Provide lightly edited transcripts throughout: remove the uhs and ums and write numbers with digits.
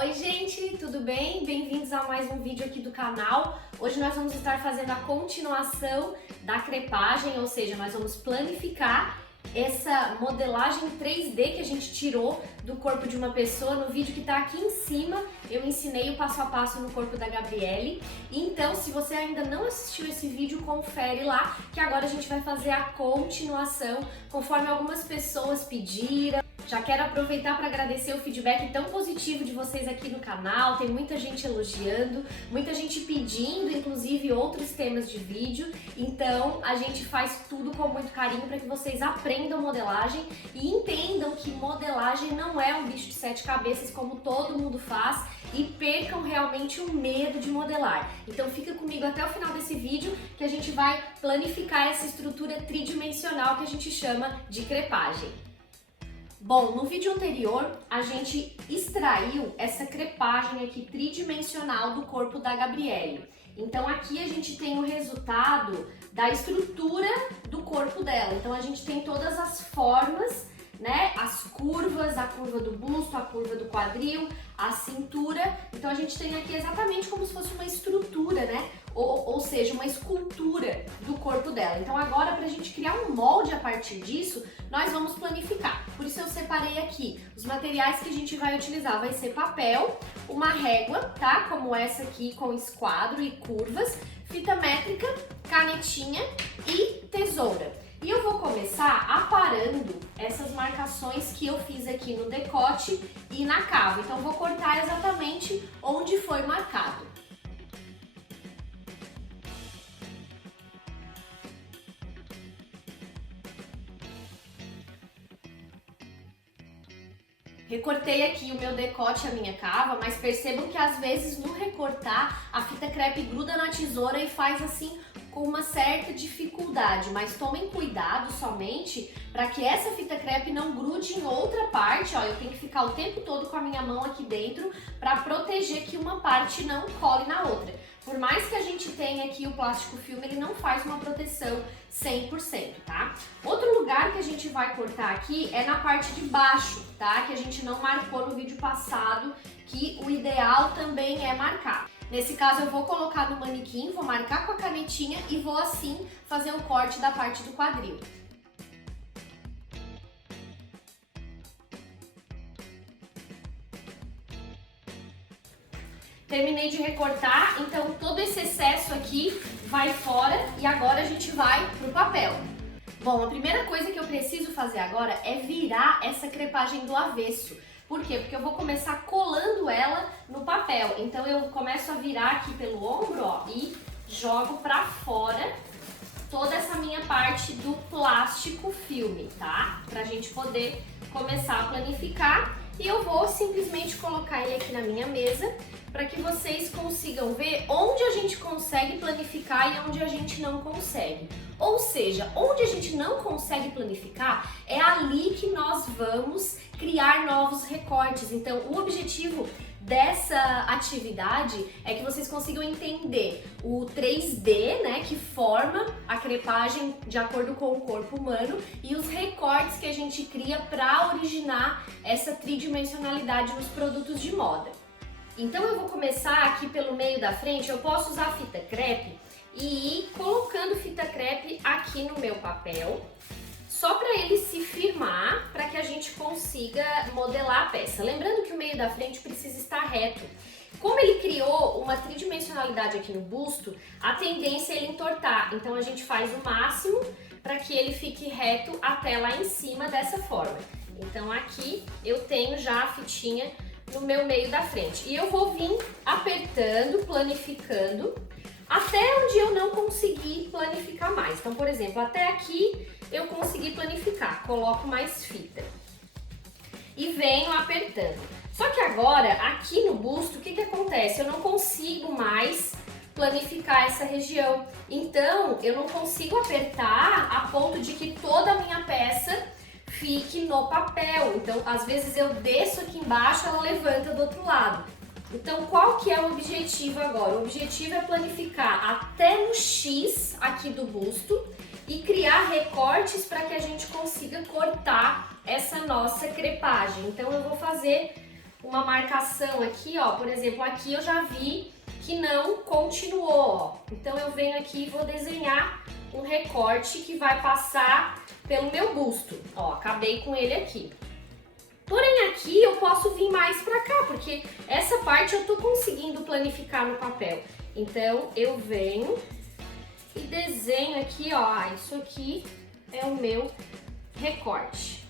Oi gente, tudo bem? Bem-vindos a mais um vídeo aqui do canal. Hoje nós vamos estar fazendo a continuação da crepagem, ou seja, nós vamos planificar essa modelagem 3D que a gente tirou do corpo de uma pessoa. No vídeo que está aqui em cima, eu ensinei o passo a passo no corpo da Gabriele. Então, se você ainda não assistiu esse vídeo, confere lá, que agora a gente vai fazer a continuação, conforme algumas pessoas pediram. Já quero aproveitar para agradecer o feedback tão positivo de vocês aqui no canal. Tem muita gente elogiando, muita gente pedindo, inclusive, outros temas de vídeo. Então, a gente faz tudo com muito carinho para que vocês aprendam modelagem e entendam que modelagem não é um bicho de 7 cabeças como todo mundo faz e percam realmente o medo de modelar. Então, fica comigo até o final desse vídeo que a gente vai planificar essa estrutura tridimensional que a gente chama de crepagem. Bom, no vídeo anterior a gente extraiu essa crepagem aqui tridimensional do corpo da Gabriele. Então aqui a gente tem o resultado da estrutura do corpo dela. Então a gente tem todas as formas, né? As curvas, a curva do busto, a curva do quadril, a cintura. Então a gente tem aqui exatamente como se fosse uma estrutura, né? Ou seja, uma escultura do corpo dela. Então agora, para a gente criar um molde a partir disso, nós vamos planificar. Por isso eu separei aqui os materiais que a gente vai utilizar. Vai ser papel, uma régua, tá? Como essa aqui com esquadro e curvas, fita métrica, canetinha e tesoura. E eu vou começar aparando essas marcações que eu fiz aqui no decote e na cava. Então eu vou cortar exatamente onde foi marcado. Recortei aqui o meu decote e a minha cava, mas percebam que às vezes no recortar a fita crepe gruda na tesoura e faz assim com uma certa dificuldade, mas tomem cuidado somente para que essa fita crepe não grude em outra parte. Ó, eu tenho que ficar o tempo todo com a minha mão aqui dentro para proteger que uma parte não cole na outra. Por mais que a gente tenha aqui o plástico filme, ele não faz uma proteção 100%, tá? Outro lugar que a gente vai cortar aqui é na parte de baixo, tá? Que a gente não marcou no vídeo passado, que o ideal também é marcar. Nesse caso eu vou colocar no manequim, vou marcar com a canetinha e vou assim fazer o corte da parte do quadril. Terminei de recortar, então todo esse excesso aqui vai fora e agora a gente vai pro papel. Bom, a primeira coisa que eu preciso fazer agora é virar essa crepagem do avesso. Por quê? Porque eu vou começar colando ela no papel. Então eu começo a virar aqui pelo ombro, ó, e jogo pra fora toda essa minha parte do plástico filme, tá? Pra gente poder começar a planificar. E eu vou simplesmente colocar ele aqui na minha mesa para que vocês consigam ver onde a gente consegue planificar e onde a gente não consegue. Ou seja, onde a gente não consegue planificar é ali que nós vamos criar novos recortes. Então, o objetivo dessa atividade é que vocês consigam entender o 3D, né, que forma a crepagem de acordo com o corpo humano e os recortes que a gente cria para originar essa tridimensionalidade nos produtos de moda. Então eu vou começar aqui pelo meio da frente. Eu posso usar fita crepe e ir colocando fita crepe aqui no meu papel, só para ele se firmar, para que a gente consiga modelar a peça. Lembrando que o meio da frente precisa estar reto. Como ele criou uma tridimensionalidade aqui no busto, a tendência é ele entortar. Então a gente faz o máximo para que ele fique reto até lá em cima dessa forma. Então aqui eu tenho já a fitinha no meu meio da frente. E eu vou vir apertando, planificando, até onde eu não conseguir planificar mais. Então, por exemplo, até aqui eu consegui planificar, coloco mais fita e venho apertando. Só que agora, aqui no busto, o que que acontece? Eu não consigo mais planificar essa região. Então, eu não consigo apertar a ponto de que toda a minha peça fique no papel. Então, às vezes eu desço aqui embaixo, ela levanta do outro lado. Então, qual que é o objetivo agora? O objetivo é planificar até no X aqui do busto e criar recortes para que a gente consiga cortar essa nossa crepagem. Então, eu vou fazer uma marcação aqui, ó, por exemplo, aqui eu já vi que não continuou, ó. Então eu venho aqui e vou desenhar um recorte que vai passar pelo meu busto, ó, acabei com ele aqui. Porém aqui eu posso vir mais pra cá, porque essa parte eu tô conseguindo planificar no papel. Então eu venho e desenho aqui, ó, isso aqui é o meu recorte.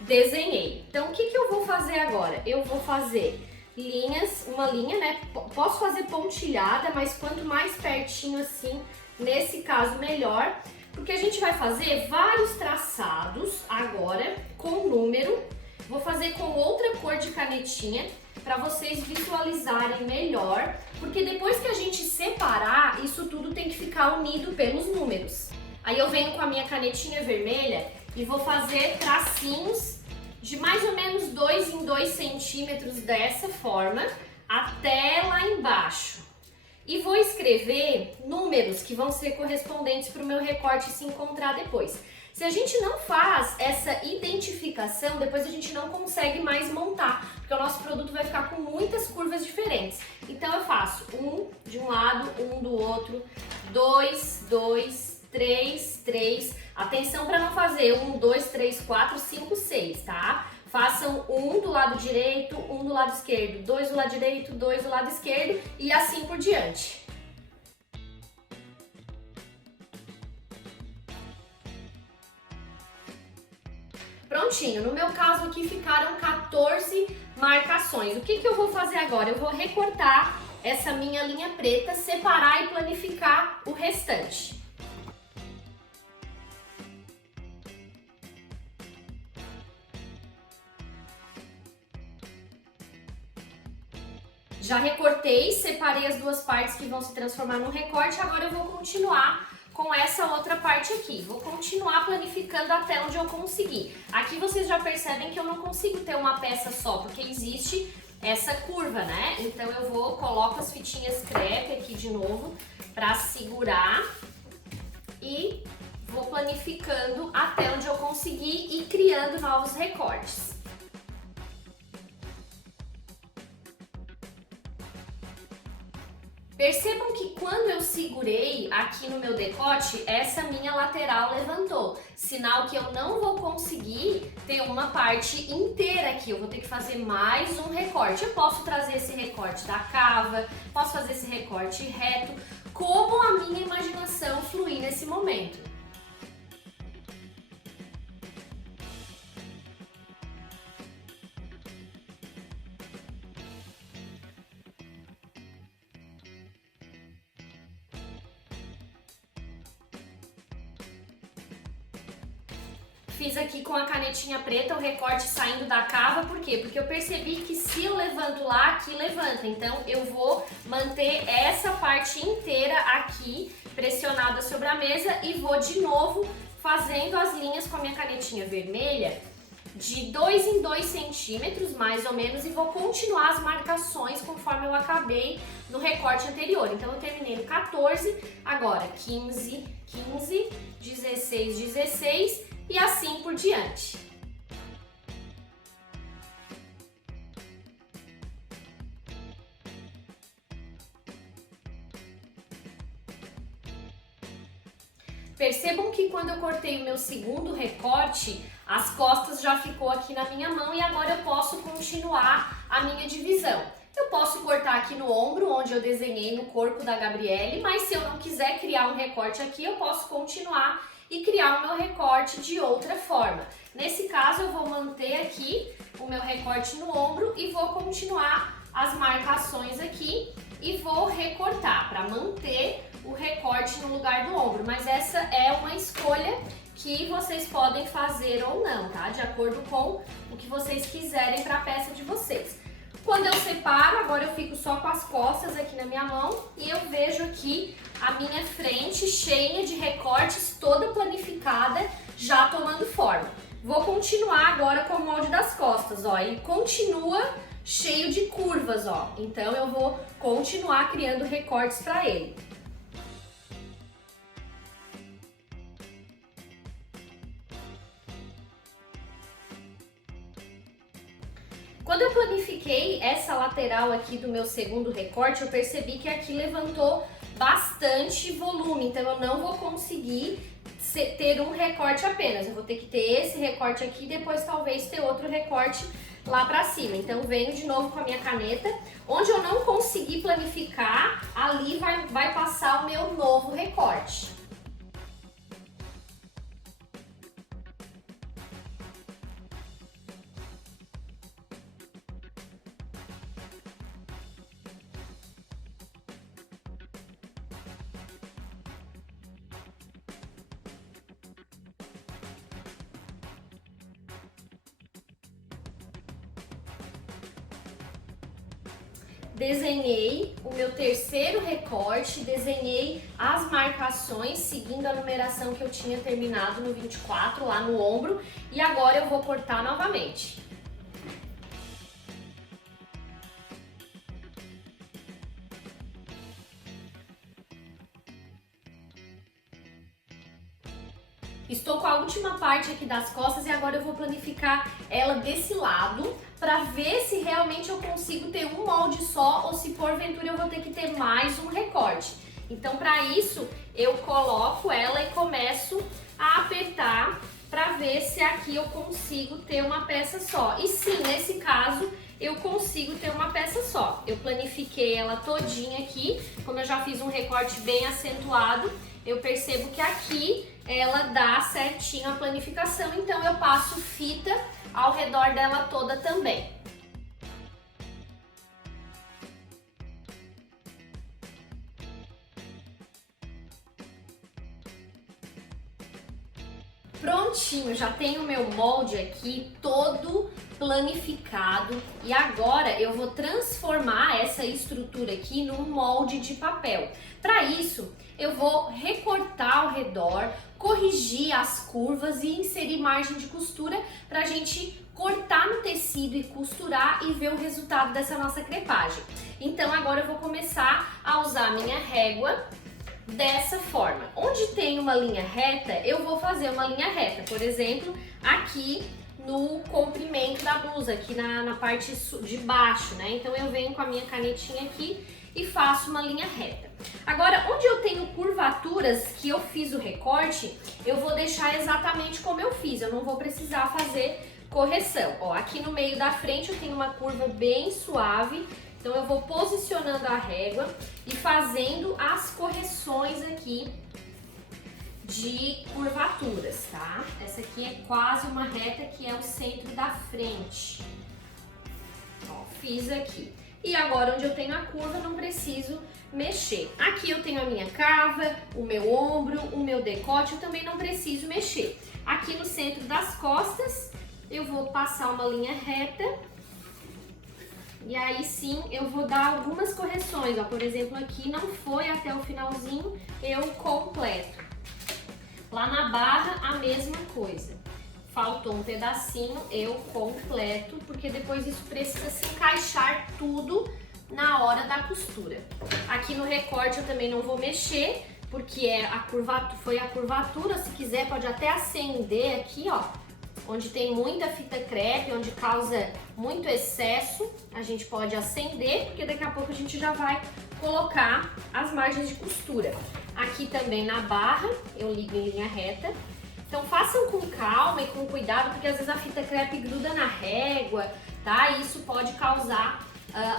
Desenhei. Então o que eu vou fazer agora? Eu vou fazer linhas, uma linha, né? Posso fazer pontilhada, mas quanto mais pertinho assim, nesse caso melhor, porque a gente vai fazer vários traçados agora com número. Vou fazer com outra cor de canetinha para vocês visualizarem melhor, porque depois que a gente separar, isso tudo tem que ficar unido pelos números. Aí eu venho com a minha canetinha vermelha e vou fazer tracinhos de mais ou menos 2 em 2 centímetros dessa forma até lá embaixo. E vou escrever números que vão ser correspondentes para o meu recorte se encontrar depois. Se a gente não faz essa identificação, depois a gente não consegue mais montar, porque o nosso produto vai ficar com muitas curvas diferentes. Então eu faço um de um lado, um do outro, 2, 2, 3, 3. Atenção para não fazer 1, 2, 3, 4, 5, 6, tá? Façam um do lado direito, um do lado esquerdo, 2 do lado direito, 2 do lado esquerdo e assim por diante. Prontinho, no meu caso aqui ficaram 14 marcações. O que eu vou fazer agora? Eu vou recortar essa minha linha preta, separar e planificar o restante. Já recortei, separei as duas partes que vão se transformar num recorte, agora eu vou continuar com essa outra parte aqui. Vou continuar planificando até onde eu conseguir. Aqui vocês já percebem que eu não consigo ter uma peça só, porque existe essa curva, né? Então eu coloco as fitinhas crepe aqui de novo para segurar e vou planificando até onde eu conseguir e criando novos recortes. Percebam que quando eu segurei aqui no meu decote, essa minha lateral levantou, sinal que eu não vou conseguir ter uma parte inteira aqui, eu vou ter que fazer mais um recorte. Eu posso trazer esse recorte da cava, posso fazer esse recorte reto, como a minha imaginação fluir nesse momento. Fiz aqui com a canetinha preta o recorte saindo da cava, por quê? Porque eu percebi que se eu levanto lá, aqui levanta. Então eu vou manter essa parte inteira aqui pressionada sobre a mesa e vou de novo fazendo as linhas com a minha canetinha vermelha de 2 em 2 centímetros, mais ou menos, e vou continuar as marcações conforme eu acabei no recorte anterior. Então eu terminei no 14, agora 15, 15, 16, 16 e assim por diante. Percebam que quando eu cortei o meu segundo recorte, as costas já ficou aqui na minha mão e agora eu posso continuar a minha divisão. Eu posso cortar aqui no ombro, onde eu desenhei no corpo da Gabriele, mas se eu não quiser criar um recorte aqui, eu posso continuar e criar o meu recorte de outra forma. Nesse caso, eu vou manter aqui o meu recorte no ombro e vou continuar as marcações aqui e vou recortar para manter o recorte no lugar do ombro. Mas essa é uma escolha que vocês podem fazer ou não, tá? De acordo com o que vocês quiserem para a peça de vocês. Quando eu separo, agora eu fico só com as costas aqui na minha mão e eu vejo aqui a minha frente cheia de recortes, toda planificada, já tomando forma. Vou continuar agora com o molde das costas, ó, ele continua cheio de curvas, ó, então eu vou continuar criando recortes para ele. Quando eu planifico planifiquei essa lateral aqui do meu segundo recorte, eu percebi que aqui levantou bastante volume, então eu não vou conseguir ter um recorte apenas, eu vou ter que ter esse recorte aqui e depois talvez ter outro recorte lá pra cima. Então venho de novo com a minha caneta, onde eu não consegui planificar, ali vai passar o meu novo recorte. Desenhei o meu terceiro recorte, desenhei as marcações seguindo a numeração que eu tinha terminado no 24 lá no ombro e agora eu vou cortar novamente. Estou com a última parte aqui das costas e agora eu vou planificar ela desse lado para ver se realmente eu consigo ter um molde só ou se porventura eu vou ter que ter mais um recorte. Então para isso eu coloco ela e começo a apertar para ver se aqui eu consigo ter uma peça só. E sim, nesse caso eu consigo ter uma peça só. Eu planifiquei ela todinha aqui, como eu já fiz um recorte bem acentuado, eu percebo que aqui ela dá certinho a planificação, então eu passo fita ao redor dela toda também. Prontinho, já tenho o meu molde aqui todo planificado e agora eu vou transformar essa estrutura aqui num molde de papel. Para isso, eu vou recortar ao redor, corrigir as curvas e inserir margem de costura para a gente cortar no tecido e costurar e ver o resultado dessa nossa crepagem. Então agora eu vou começar a usar a minha régua dessa forma. Onde tem uma linha reta, eu vou fazer uma linha reta, por exemplo, aqui no comprimento da blusa, aqui na parte de baixo, né? Então eu venho com a minha canetinha aqui e faço uma linha reta. Agora, onde eu tenho curvaturas que eu fiz o recorte, eu vou deixar exatamente como eu fiz, eu não vou precisar fazer correção. Ó, aqui no meio da frente eu tenho uma curva bem suave, então eu vou posicionando a régua e fazendo as correções aqui de curvaturas, tá? Essa aqui é quase uma reta que é o centro da frente. Ó, fiz aqui. E agora onde eu tenho a curva não preciso mexer. Aqui eu tenho a minha cava, o meu ombro, o meu decote, eu também não preciso mexer. Aqui no centro das costas eu vou passar uma linha reta e aí sim eu vou dar algumas correções, ó. Por exemplo, aqui não foi até o finalzinho, eu completo. Lá na barra a mesma coisa. Faltou um pedacinho, eu completo, porque depois isso precisa se encaixar tudo na hora da costura. Aqui no recorte eu também não vou mexer, porque foi a curvatura. Se quiser pode até acender aqui, ó, onde tem muita fita crepe, onde causa muito excesso, a gente pode acender, porque daqui a pouco a gente já vai colocar as margens de costura. Aqui também na barra eu ligo em linha reta. Então façam com calma e com cuidado, porque às vezes a fita crepe gruda na régua, tá? E isso pode causar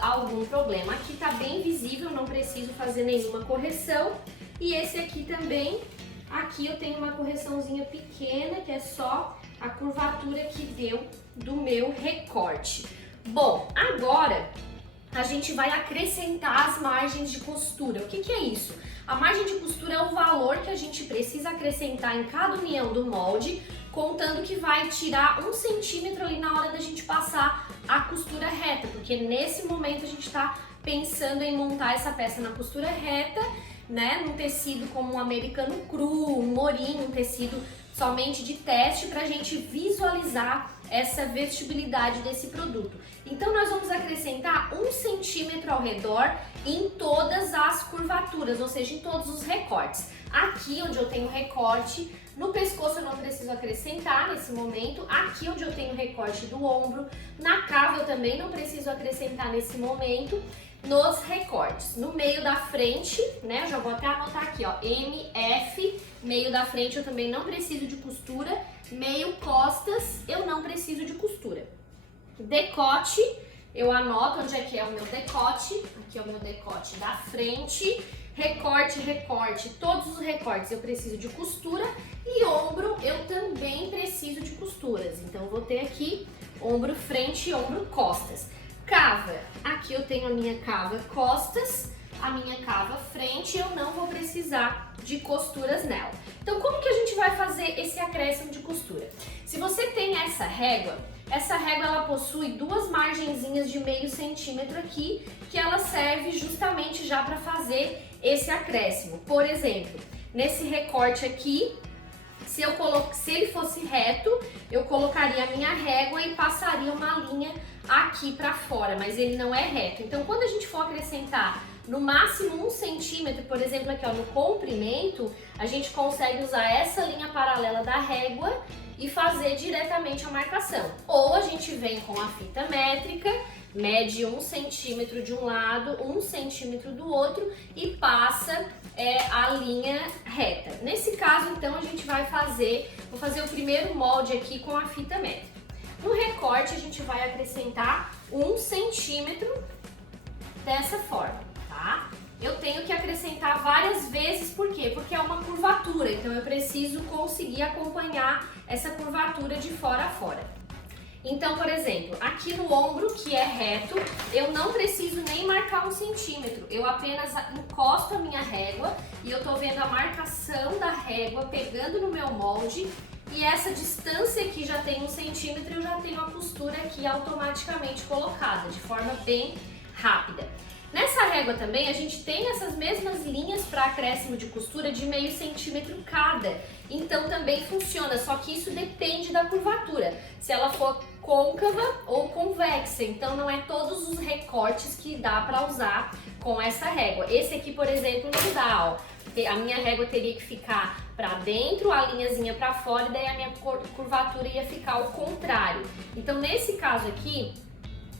algum problema. Aqui tá bem visível, não preciso fazer nenhuma correção. E esse aqui também, aqui eu tenho uma correçãozinha pequena, que é só a curvatura que deu do meu recorte. Bom, agora a gente vai acrescentar as margens de costura. O que é isso? A margem de costura é o valor que a gente precisa acrescentar em cada união do molde, contando que vai tirar 1 centímetro ali na hora da gente passar a costura reta, porque nesse momento a gente está pensando em montar essa peça na costura reta, né, num tecido como um americano cru, um morinho, um tecido somente de teste, para a gente visualizar essa vestibilidade desse produto. Então nós vamos acrescentar 1 centímetro ao redor em todas as curvaturas, ou seja, em todos os recortes. Aqui onde eu tenho recorte, No pescoço eu não preciso acrescentar nesse momento. Aqui onde eu tenho o recorte do ombro, na cava eu também não preciso acrescentar nesse momento. Nos recortes, no meio da frente, né, eu já vou até anotar aqui, ó, MF, meio da frente eu também não preciso de costura, meio costas eu não preciso de costura. Decote, eu anoto onde é que é o meu decote, aqui é o meu decote da frente, recorte, recorte, todos os recortes eu preciso de costura e ombro eu também preciso de costuras, então eu vou ter aqui ombro frente e ombro costas. Cava, aqui eu tenho a minha cava costas, a minha cava frente, eu não vou precisar de costuras nela. Então como que a gente vai fazer esse acréscimo de costura? Se você tem essa régua ela possui duas margenzinhas de meio centímetro aqui, que ela serve justamente já para fazer esse acréscimo. Por exemplo, nesse recorte aqui, se ele fosse reto, eu colocaria a minha régua e passaria uma linha aqui para fora, mas ele não é reto. Então, quando a gente for acrescentar no máximo 1 centímetro, por exemplo, aqui ó, no comprimento, a gente consegue usar essa linha paralela da régua e fazer diretamente a marcação. Ou a gente vem com a fita métrica, mede 1 centímetro de um lado, 1 centímetro do outro e passa a linha reta. Nesse caso, então, a gente vai vou fazer o primeiro molde aqui com a fita métrica. No recorte, a gente vai acrescentar 1 centímetro dessa forma, tá? Eu tenho que acrescentar várias vezes, por quê? Porque é uma curvatura, então eu preciso conseguir acompanhar essa curvatura de fora a fora. Então, por exemplo, aqui no ombro, que é reto, eu não preciso nem marcar 1 centímetro, eu apenas encosto a minha régua e eu tô vendo a marcação da régua pegando no meu molde e essa distância aqui já tem 1 centímetro e eu já tenho a costura aqui automaticamente colocada, de forma bem rápida. Nessa régua também a gente tem essas mesmas linhas para acréscimo de costura de meio centímetro cada, então também funciona, só que isso depende da curvatura, se ela for côncava ou convexa, então não é todos os recortes que dá para usar com essa régua. Esse aqui, por exemplo, não dá, ó. A minha régua teria que ficar para dentro, a linhazinha para fora, e daí a minha curvatura ia ficar ao contrário. Então nesse caso aqui,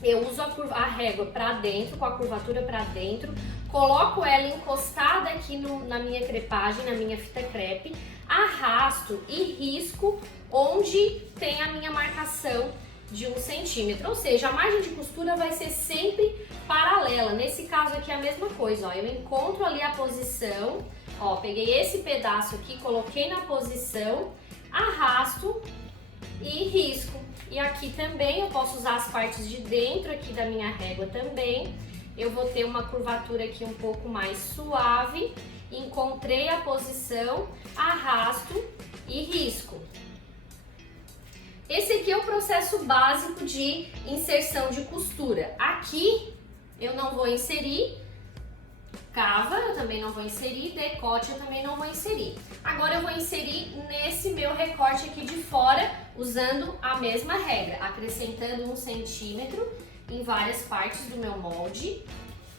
eu uso a régua para dentro, com a curvatura para dentro, coloco ela encostada aqui na minha crepagem, na minha fita crepe, arrasto e risco onde tem a minha marcação de 1 centímetro, ou seja, a margem de costura vai ser sempre paralela. Nesse caso aqui é a mesma coisa, ó, eu encontro ali a posição, ó, peguei esse pedaço aqui, coloquei na posição, arrasto e risco. E aqui também eu posso usar as partes de dentro aqui da minha régua também. Eu vou ter uma curvatura aqui um pouco mais suave. Encontrei a posição, arrasto e risco. Esse aqui é o processo básico de inserção de costura. Aqui eu não vou inserir, cava eu também não vou inserir, decote eu também não vou inserir. Agora eu vou inserir nesse meu recorte aqui de fora, usando a mesma regra, acrescentando 1 centímetro em várias partes do meu molde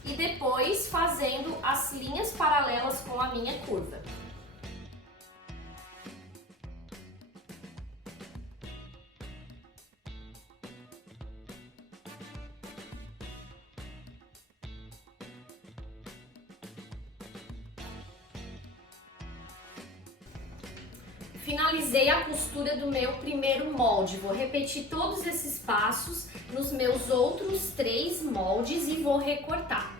e depois fazendo as linhas paralelas com a minha curva. Finalizei a costura do meu primeiro molde, vou repetir todos esses passos nos meus outros 3 moldes e vou recortar.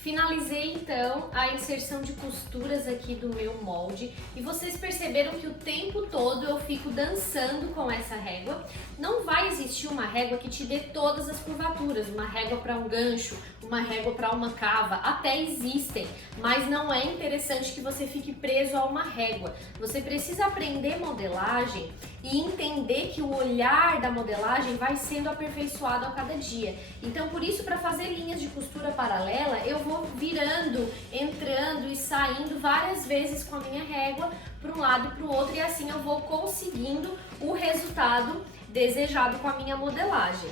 Finalizei então a inserção de costuras aqui do meu molde e vocês perceberam que o tempo todo eu fico dançando com essa régua. Não vai existir uma régua que te dê todas as curvaturas, uma régua para um gancho, uma régua para uma cava, até existem, mas não é interessante que você fique preso a uma régua. Você precisa aprender modelagem e entender que o olhar da modelagem vai sendo aperfeiçoado a cada dia. Então, por isso, para fazer linhas de costura paralela, eu vou virando, entrando e saindo várias vezes com a minha régua para um lado e para o outro, e assim eu vou conseguindo o resultado desejado com a minha modelagem.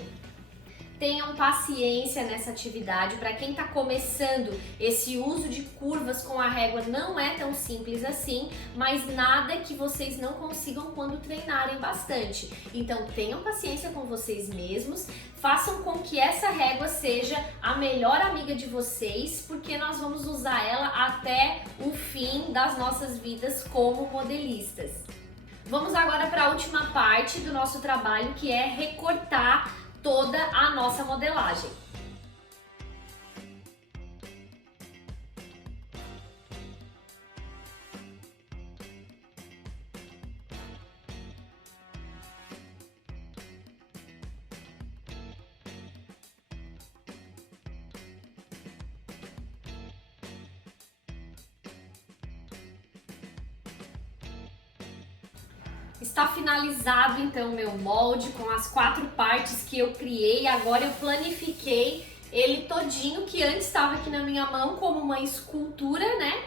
Tenham paciência nessa atividade. Para quem está começando, esse uso de curvas com a régua não é tão simples assim, mas nada que vocês não consigam quando treinarem bastante. Então tenham paciência com vocês mesmos, façam com que essa régua seja a melhor amiga de vocês, porque nós vamos usar ela até o fim das nossas vidas como modelistas. Vamos agora para a última parte do nosso trabalho, que é recortar toda a nossa modelagem. Está finalizado então o meu molde com as 4 partes que eu criei. Agora eu planifiquei ele todinho, que antes estava aqui na minha mão como uma escultura, né?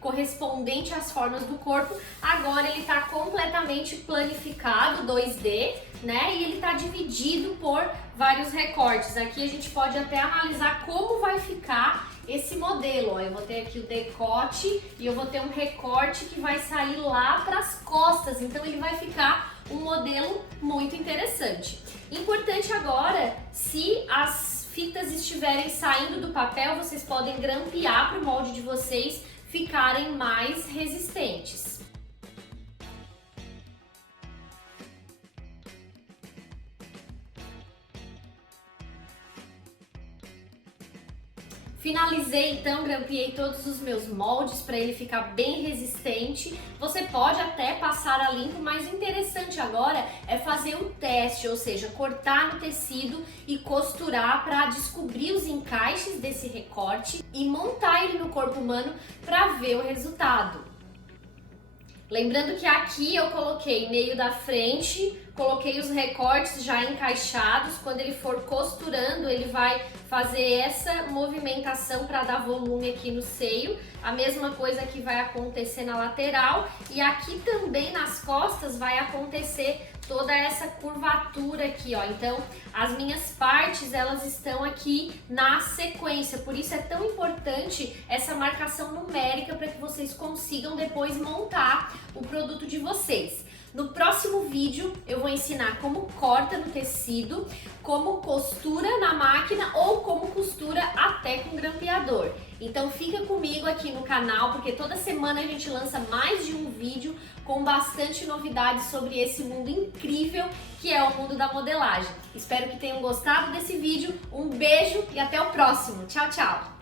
Correspondente às formas do corpo. Agora ele está completamente planificado, 2D, né? E ele está dividido por vários recortes. Aqui a gente pode até analisar como vai ficar esse modelo. Ó, eu vou ter aqui o decote e eu vou ter um recorte que vai sair lá para as costas. Então ele vai ficar um modelo muito interessante. Importante agora, se as fitas estiverem saindo do papel, vocês podem grampear para o molde de vocês ficarem mais resistentes. Finalizei então, grampeei todos os meus moldes para ele ficar bem resistente. Você pode até passar a limpo, mas o interessante agora é fazer um teste, ou seja, cortar no tecido e costurar para descobrir os encaixes desse recorte e montar ele no corpo humano para ver o resultado. Lembrando que aqui eu coloquei meio da frente, coloquei os recortes já encaixados. Quando ele for costurando, ele vai fazer essa movimentação para dar volume aqui no seio. A mesma coisa que vai acontecer na lateral, e aqui também nas costas vai acontecer toda essa curvatura aqui, ó. Então, as minhas partes, elas estão aqui na sequência, por isso é tão importante essa marcação numérica para que vocês consigam depois montar o produto de vocês. No próximo vídeo eu vou ensinar como corta no tecido, como costura na máquina ou como costura até com grampeador. Então fica comigo aqui no canal, porque toda semana a gente lança mais de um vídeo com bastante novidades sobre esse mundo incrível que é o mundo da modelagem. Espero que tenham gostado desse vídeo, um beijo e até o próximo. Tchau, tchau!